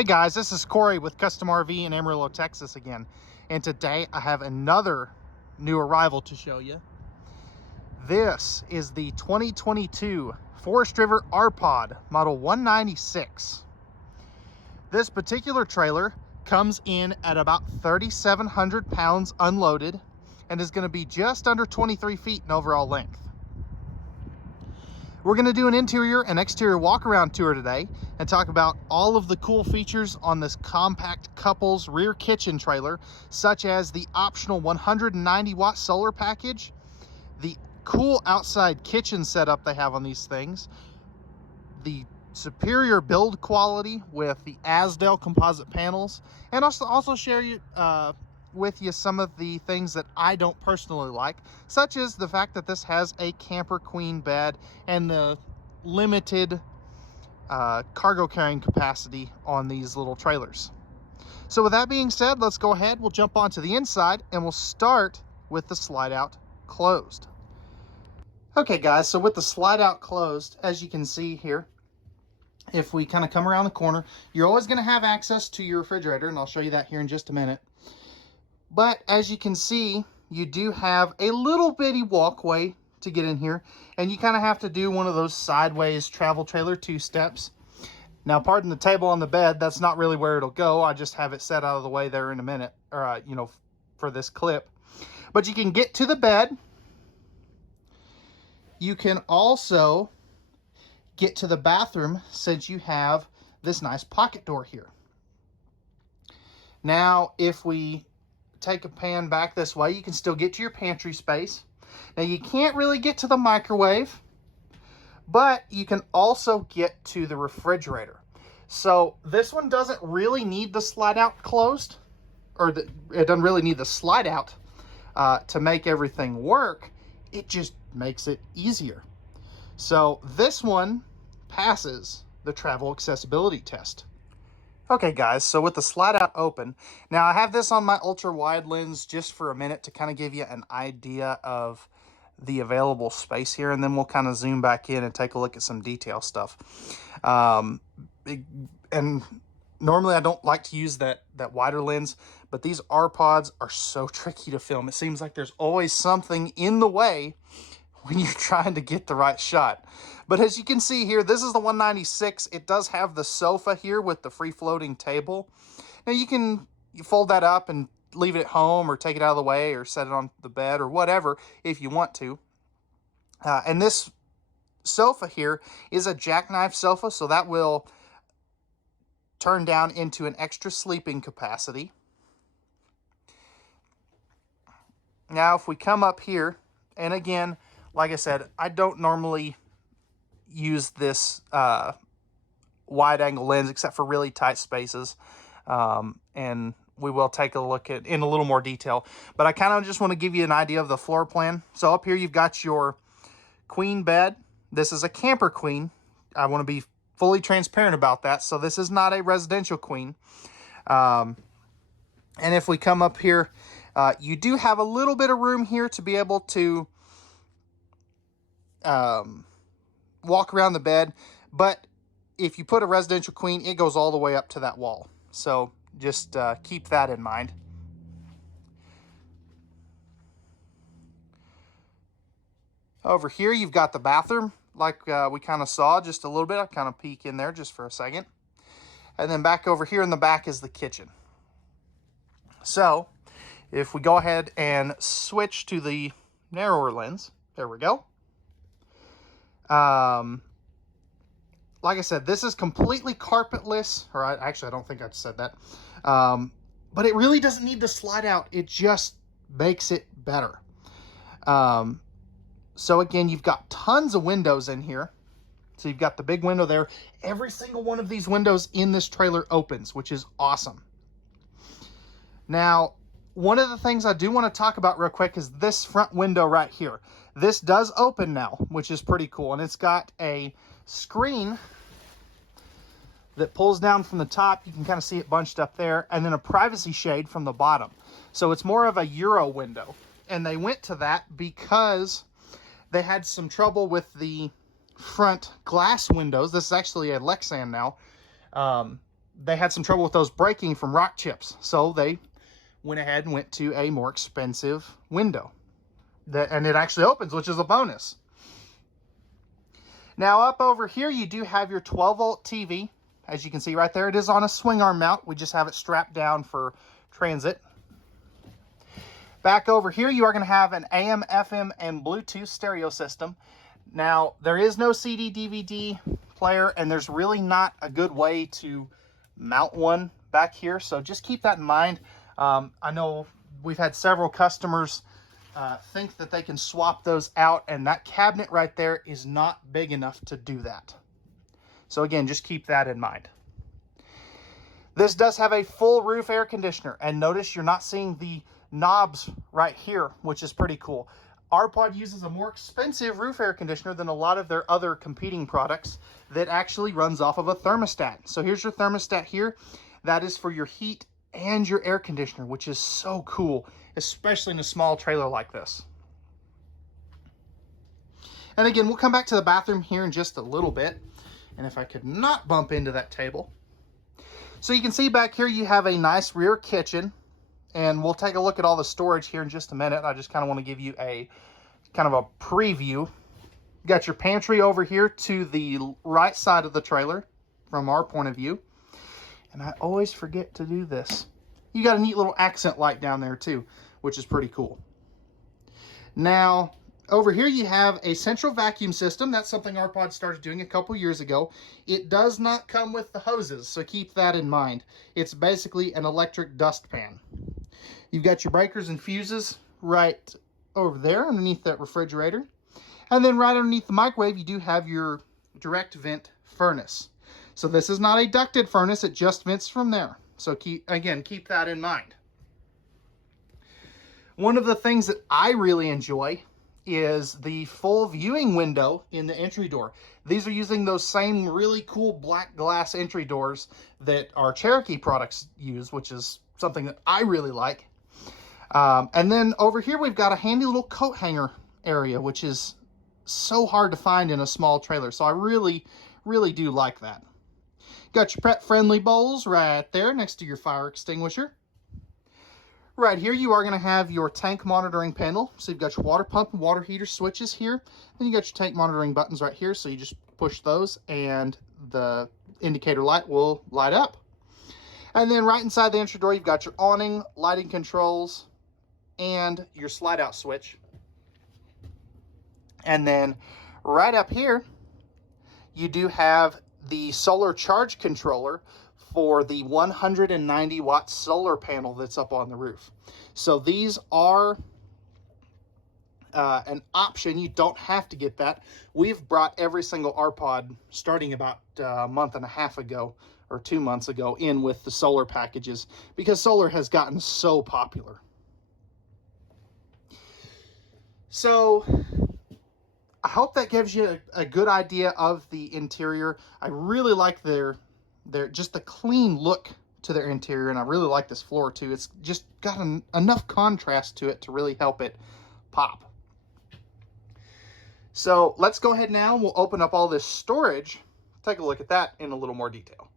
Hey guys, this is Corey with Custom RV in Amarillo, Texas again. And today I have another new arrival to show you. This is the 2022 Forest River R-Pod Model 196. This particular trailer comes in at about 3,700 pounds unloaded and is going to be just under 23 feet in overall length. We're going to do an interior and exterior walk-around tour today and talk about all of the cool features on this compact couple's rear kitchen trailer, such as the optional 190-watt solar package, the cool outside kitchen setup they have on these things, the superior build quality with the Azdel composite panels, and also share with you some of the things that I don't personally like, such as the fact that this has a camper queen bed and the limited cargo carrying capacity on these little trailers. So with that being said, let's go ahead, we'll jump onto the inside and we'll start with the slide out closed. Okay guys, so with the slide out closed, as you can see here, if we kind of come around the corner, you're always going to have access to your refrigerator, and I'll show you that here in just a minute. But as you can see, you do have a little bitty walkway to get in here, and you kind of have to do one of those sideways travel trailer 2 steps. Now, pardon the table on the bed, that's not really where it'll go. I just have it set out of the way there in a minute, or for this clip. But you can get to the bed. You can also get to the bathroom since you have this nice pocket door here. Now, if we take a pan back this way, you can still get to your pantry space. Now, you can't really get to the microwave, but you can also get to the refrigerator. So this one doesn't really need the slide out closed, or it doesn't really need the slide out to make everything work. It just makes it easier. So this one passes the travel accessibility test. Okay guys, so with the slide out open, now I have this on my ultra wide lens just for a minute to kind of give you an idea of the available space here, and then we'll kind of zoom back in and take a look at some detail stuff. And normally I don't like to use that wider lens, but these R-Pods are so tricky to film. It seems like there's always something in the way when you're trying to get the right shot. But as you can see here, this is the 196. It does have the sofa here with the free floating table. Now you fold that up and leave it at home, or take it out of the way, or set it on the bed, or whatever if you want to. And this sofa here is a Jackknife Sofa, so that will turn down into an extra sleeping capacity. Now if we come up here, and again, like I said, I don't normally use this wide angle lens except for really tight spaces. And we will take a look at in a little more detail. But I kind of just want to give you an idea of the floor plan. So up here you've got your queen bed. This is a camper queen. I want to be fully transparent about that. So this is not a residential queen. And if we come up here, you do have a little bit of room here to be able to walk around the bed, but if you put a residential queen, it goes all the way up to that wall. So just keep that in mind. Over here, you've got the bathroom, like we kind of saw just a little bit. I'll kind of peek in there just for a second. And then back over here in the back is the kitchen. So if we go ahead and switch to the narrower lens, there we go. Like I said, this is completely carpetless, or actually I don't think I said that. But it really doesn't need the slide out. It just makes it better. So again, you've got tons of windows in here. So you've got the big window there. Every single one of these windows in this trailer opens, which is awesome. Now, one of the things I do want to talk about real quick is this front window right here. This does open now, which is pretty cool. And it's got a screen that pulls down from the top. You can kind of see it bunched up there. And then a privacy shade from the bottom. So it's more of a Euro window. And they went to that because they had some trouble with the front glass windows. This is actually a Lexan now. they had some trouble with those breaking from rock chips. So they went ahead and went to a more expensive window. And it actually opens, which is a bonus. Now up over here, you do have your 12-volt TV. As you can see right there, it is on a swing arm mount. We just have it strapped down for transit. Back over here, you are going to have an AM, FM, and Bluetooth stereo system. Now, there is no CD, DVD player, and there's really not a good way to mount one back here, so just keep that in mind. I know we've had several customers think that they can swap those out, and that cabinet right there is not big enough to do that. So again, just keep that in mind. This does have a full roof air conditioner, and notice you're not seeing the knobs right here, which is pretty cool. Our pod uses a more expensive roof air conditioner than a lot of their other competing products that actually runs off of a thermostat. So here's your thermostat here. That is for your heat and your air conditioner, which is so cool, especially in a small trailer like this. And again, we'll come back to the bathroom here in just a little bit. And if I could not bump into that table. So you can see back here you have a nice rear kitchen. And we'll take a look at all the storage here in just a minute. I just kind of want to give you a kind of a preview. You got your pantry over here to the right side of the trailer from our point of view. And I always forget to do this. You got a neat little accent light down there too, which is pretty cool. Now, over here you have a central vacuum system. That's something our pod started doing a couple years ago. It does not come with the hoses, so keep that in mind. It's basically an electric dustpan. You've got your breakers and fuses right over there underneath that refrigerator. And then right underneath the microwave, you do have your direct vent furnace. So this is not a ducted furnace, it just vents from there. So keep that in mind. One of the things that I really enjoy is the full viewing window in the entry door. These are using those same really cool black glass entry doors that our Cherokee products use, which is something that I really like. And then over here, we've got a handy little coat hanger area, which is so hard to find in a small trailer. So I really, really do like that. Got your pet-friendly bowls right there next to your fire extinguisher. Right here, you are going to have your tank monitoring panel. So you've got your water pump and water heater switches here. Then you got your tank monitoring buttons right here. So you just push those and the indicator light will light up. And then right inside the entry door, you've got your awning, lighting controls, and your slide out switch. And then right up here, you do have the solar charge controller for the 190 watt solar panel that's up on the roof. So these are an option. You don't have to get that. We've brought every single RPod starting about a month and a half ago or 2 months ago in with the solar packages because solar has gotten so popular. So I hope that gives you a good idea of the interior. I really like their just the clean look to their interior, and I really like this floor too. It's just got enough contrast to it to really help it pop. So let's go ahead now. We'll open up all this storage. Take a look at that in a little more detail.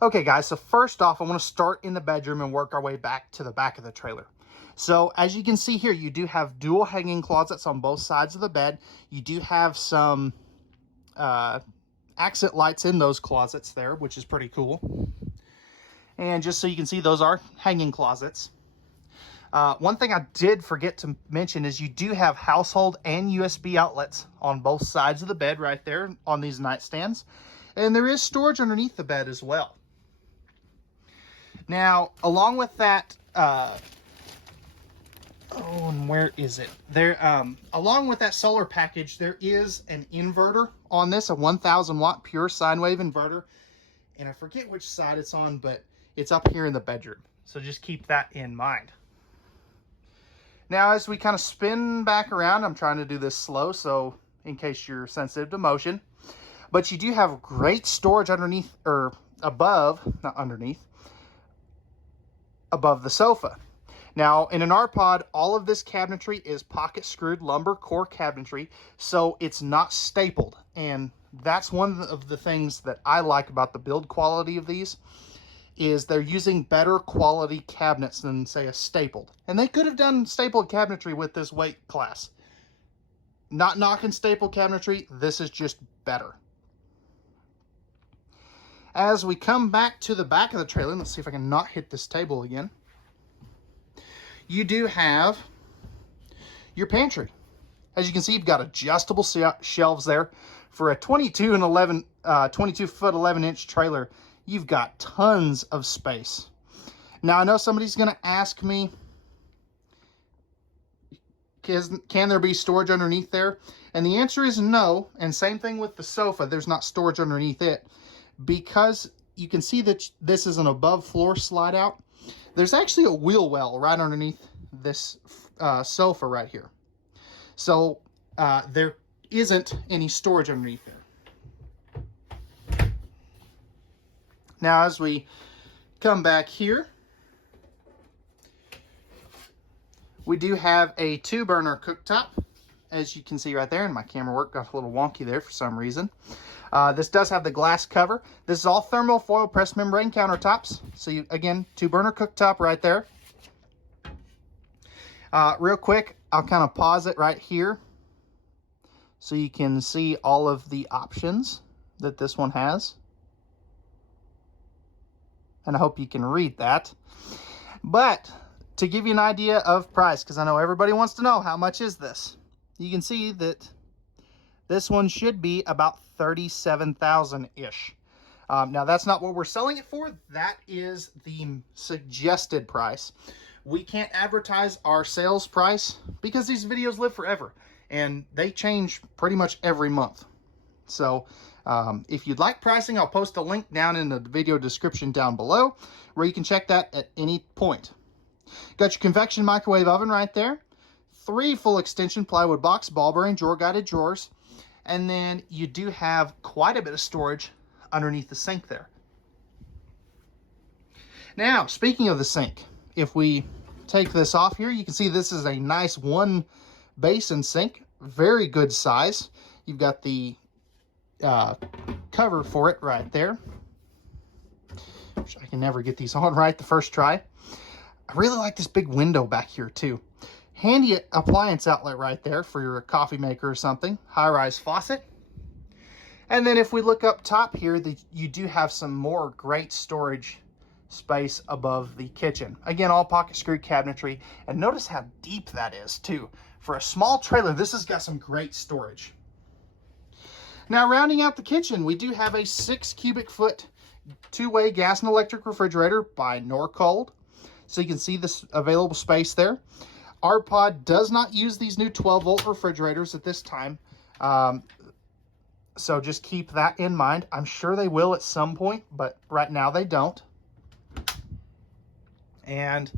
Okay guys, so first off, I want to start in the bedroom and work our way back to the back of the trailer. So as you can see here, you do have dual hanging closets on both sides of the bed. You do have some accent lights in those closets there, which is pretty cool. And just so you can see, those are hanging closets. One thing I did forget to mention is you do have household and USB outlets on both sides of the bed right there on these nightstands. And there is storage underneath the bed as well. Now, along with that, and where is it? There, along with that solar package, there is an inverter on this, a 1000 watt pure sine wave inverter. And I forget which side it's on, but it's up here in the bedroom. So just keep that in mind. Now, as we kind of spin back around, I'm trying to do this slow, so in case you're sensitive to motion. But you do have great storage underneath, or above, not underneath, above the sofa. Now, in an RPod, all of this cabinetry is pocket screwed lumber core cabinetry, so it's not stapled. And that's one of the things that I like about the build quality of these. is they're using better quality cabinets than, say, a stapled. And they could have done stapled cabinetry with this weight class. Not knocking stapled cabinetry, this is just better. As we come back to the back of the trailer, let's see if I can not hit this table again. You do have your pantry. As you can see, you've got adjustable shelves there. For a 22 foot 11 inch trailer, you've got tons of space. Now, I know somebody's going to ask me, can there be storage underneath there? And the answer is no. And same thing with the sofa. There's not storage underneath it, because you can see that this is an above floor slide out. There's actually a wheel well right underneath this sofa right here. So there isn't any storage underneath there. Now, as we come back here, we do have a 2-burner cooktop, as you can see right there, and my camera work got a little wonky there for some reason. This does have the glass cover. This is all thermal foil pressed membrane countertops. So you, again, 2-burner cooktop right there. Real quick, I'll kind of pause it right here so you can see all of the options that this one has. And I hope you can read that. But to give you an idea of price, because I know everybody wants to know how much is this, you can see that this one should be about $37,000-ish. Now, that's not what we're selling it for. That is the suggested price. We can't advertise our sales price because these videos live forever and they change pretty much every month. So if you'd like pricing, I'll post a link down in the video description down below where you can check that at any point. Got your convection microwave oven right there. 3 full extension plywood box, ball bearing, drawer guided drawers. And then you do have quite a bit of storage underneath the sink there. Now, speaking of the sink, if we take this off here, you can see this is a nice 1 basin sink, very good size. You've got the cover for it right there. I can never get these on right the first try. I really like this big window back here too. Handy appliance outlet right there for your coffee maker or something. High-rise faucet. And then if we look up top here, you do have some more great storage space above the kitchen. Again, all pocket screw cabinetry. And notice how deep that is too. For a small trailer, this has got some great storage. Now, rounding out the kitchen, we do have a 6 cubic foot 2-way gas and electric refrigerator by Norcold. So you can see this available space there. Our pod does not use these new 12-volt refrigerators at this time. So just keep that in mind. I'm sure they will at some point, but right now they don't. And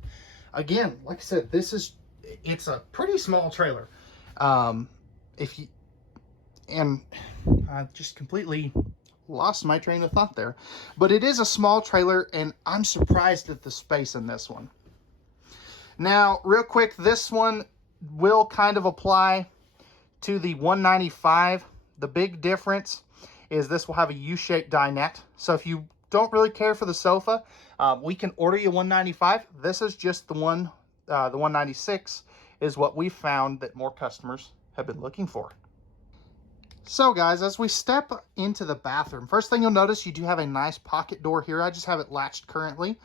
again, like I said, it's a pretty small trailer. I just completely lost my train of thought there. But it is a small trailer, and I'm surprised at the space in this one. Now, real quick, this one will kind of apply to the 195. The big difference is this will have a U-shaped dinette. So if you don't really care for the sofa, we can order you 195. This is just the 196 is what we found that more customers have been looking for. So guys, as we step into the bathroom, first thing you'll notice, you do have a nice pocket door here. I just have it latched currently.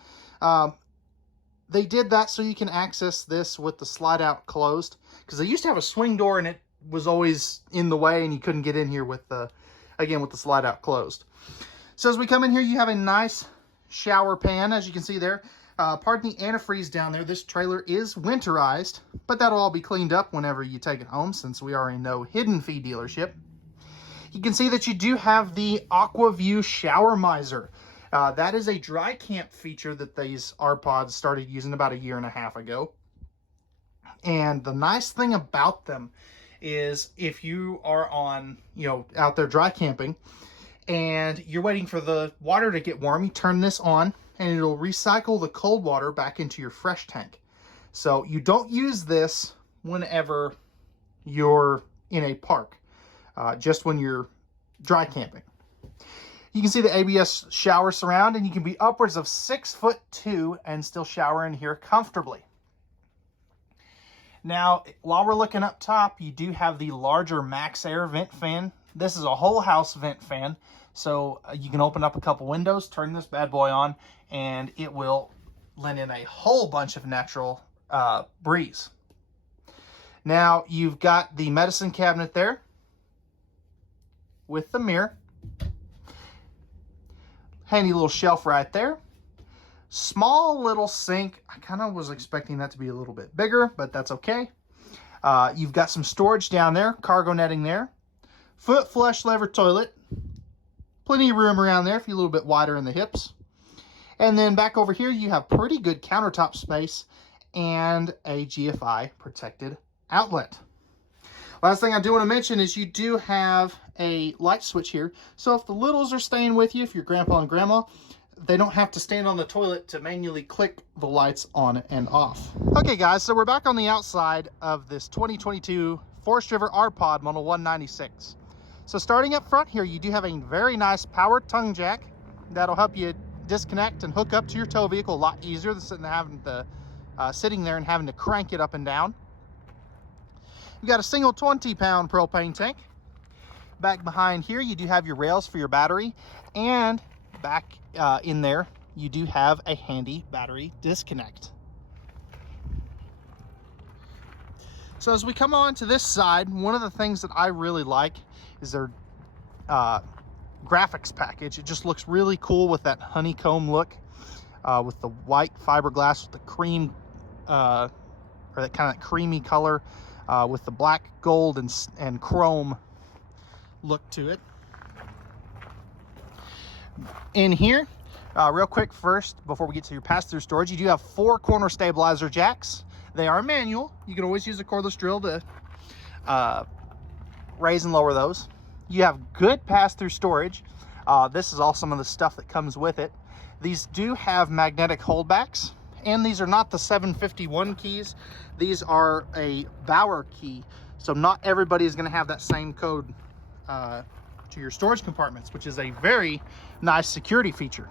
They did that so you can access this with the slide out closed, because they used to have a swing door and it was always in the way and you couldn't get in here with the slide out closed. So as we come in here, you have a nice shower pan, as you can see there. Pardon the antifreeze down there. This trailer is winterized, but that'll all be cleaned up whenever you take it home, since we are a no hidden fee dealership. You can see that you do have the AquaView shower miser. That is a dry camp feature that these R-Pods started using about 1.5 years ago. And the nice thing about them is if you are out there dry camping and you're waiting for the water to get warm, you turn this on and it'll recycle the cold water back into your fresh tank. So you don't use this whenever you're in a park, just when you're dry camping. You can see the ABS shower surround, and you can be upwards of 6'2" and still shower in here comfortably. Now, while we're looking up top, you do have the larger Max Air vent fan. This is a whole house vent fan, so you can open up a couple windows, turn this bad boy on, and it will let in a whole bunch of natural breeze. Now, you've got the medicine cabinet there with the mirror. Handy little shelf right there. Small little sink. I kind of was expecting that to be a little bit bigger, but that's okay. You've got some storage down there, cargo netting there. Foot flush lever toilet. Plenty of room around there if you're a little bit wider in the hips. And then back over here, you have pretty good countertop space and a GFI protected outlet. Last thing I do want to mention is you do have a light switch here. So if the littles are staying with you, if you're grandpa and grandma, they don't have to stand on the toilet to manually click the lights on and off. Okay guys, so we're back on the outside of this 2022 Forest River R-Pod Model 196. So starting up front here, you do have a very nice power tongue jack that'll help you disconnect and hook up to your tow vehicle a lot easier than sitting there and having to crank it up and down. You've got a single 20-pound propane tank. Back behind here, you do have your rails for your battery, and back in there, you do have a handy battery disconnect. So as we come on to this side, one of the things that I really like is their graphics package. It just looks really cool with that honeycomb look, with the white fiberglass with the cream, or that kind of creamy color, with the black, gold, and chrome look to it. In here, real quick first, before we get to your pass-through storage, you do have 4 corner stabilizer jacks. They are manual. You can always use a cordless drill to raise and lower those. You have good pass-through storage. This is all some of the stuff that comes with it. These do have magnetic holdbacks, and these are not the 751 keys. These are a Bauer key, so not everybody is going to have that same code to your storage compartments, which is a very nice security feature.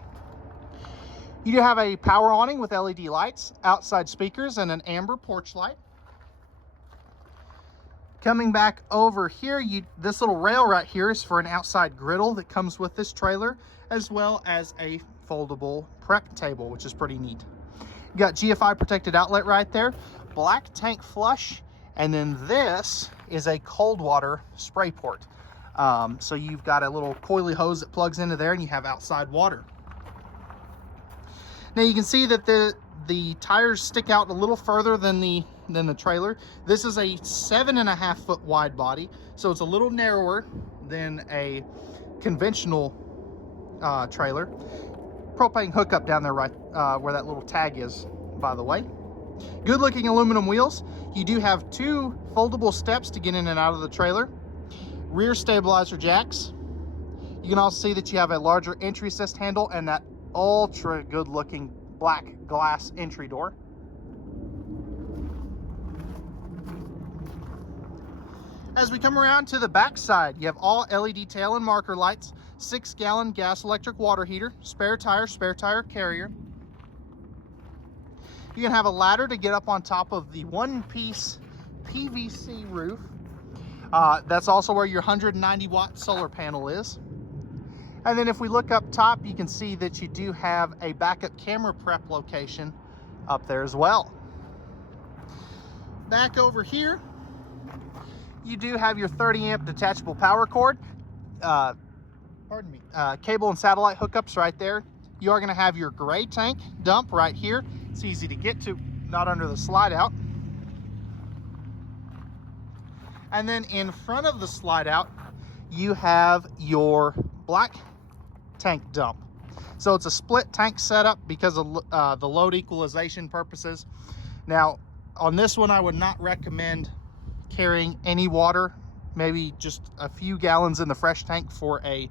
You do have a power awning with LED lights, outside speakers, and an amber porch light. Coming back over here, this little rail right here is for an outside griddle that comes with this trailer, as well as a foldable prep table, which is pretty neat. You got GFI protected outlet right there, black tank flush, and then this is a cold water spray port. So you've got a little coily hose that plugs into there, and you have outside water. Now you can see that the tires stick out a little further than the trailer. This is a 7.5 foot wide body, so it's a little narrower than a conventional trailer. Propane hookup down there, right where that little tag is, by the way. Good looking aluminum wheels. You do have 2 foldable steps to get in and out of the trailer. Rear stabilizer jacks. You can also see that you have a larger entry assist handle and that ultra good looking black glass entry door. As we come around to the back side, you have all LED tail and marker lights, 6-gallon gas electric water heater, spare tire carrier. You can have a ladder to get up on top of the one-piece PVC roof. That's also where your 190-watt solar panel is. And then if we look up top, you can see that you do have a backup camera prep location up there as well. Back over here, you do have your 30-amp detachable power cord. Cable and satellite hookups right there. You are going to have your gray tank dump right here. It's easy to get to, not under the slide out. And then in front of the slide out, you have your black tank dump. So it's a split tank setup because of the load equalization purposes. Now, on this one, I would not recommend carrying any water, maybe just a few gallons in the fresh tank for a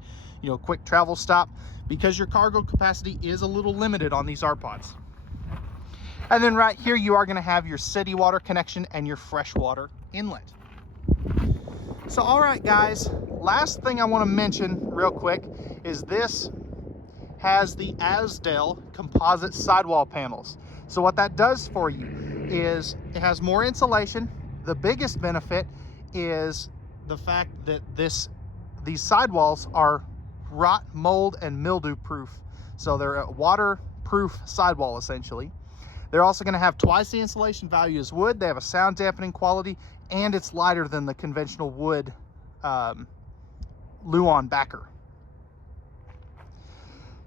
quick travel stop, because your cargo capacity is a little limited on these R-Pods. And then right here, you are going to have your city water connection and your freshwater inlet. So all right guys, last thing I want to mention real quick is this has the Azdel composite sidewall panels. So what that does for you is it has more insulation. The biggest benefit is the fact that these sidewalls are rot, mold, and mildew proof. So they're a waterproof sidewall essentially. They're also going to have twice the insulation value as wood. They have a sound dampening quality, and it's lighter than the conventional wood Luan backer.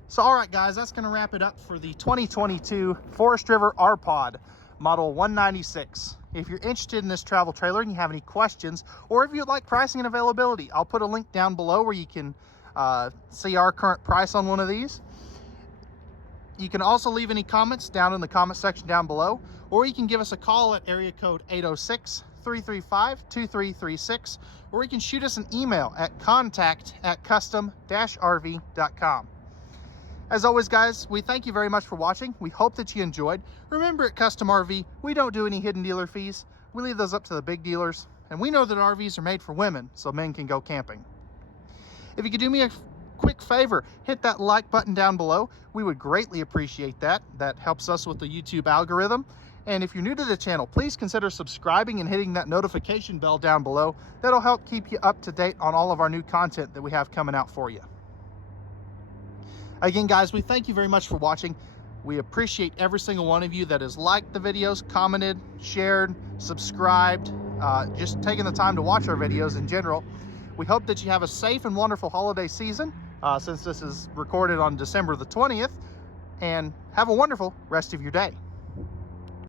So all right guys, that's going to wrap it up for the 2022 Forest River R-Pod model 196. If you're interested in this travel trailer and you have any questions, or if you'd like pricing and availability, I'll put a link down below where you can see our current price on one of these. You can also leave any comments down in the comment section down below, or you can give us a call at area code 806-335-2336, or you can shoot us an email at contact@custom-rv.com. As always guys, we thank you very much for watching. We hope that you enjoyed. Remember, at Custom RV, we don't do any hidden dealer fees. We leave those up to the big dealers, and we know that RVs are made for women so men can go camping. If you could do me a quick favor, hit that like button down below. We would greatly appreciate that. That helps us with the YouTube algorithm. And if you're new to the channel, please consider subscribing and hitting that notification bell down below. That'll help keep you up to date on all of our new content that we have coming out for you. Again guys, we thank you very much for watching. We appreciate every single one of you that has liked the videos, commented, shared, subscribed, just taking the time to watch our videos in general. We hope that you have a safe and wonderful holiday season, since this is recorded on December the 20th, and have a wonderful rest of your day.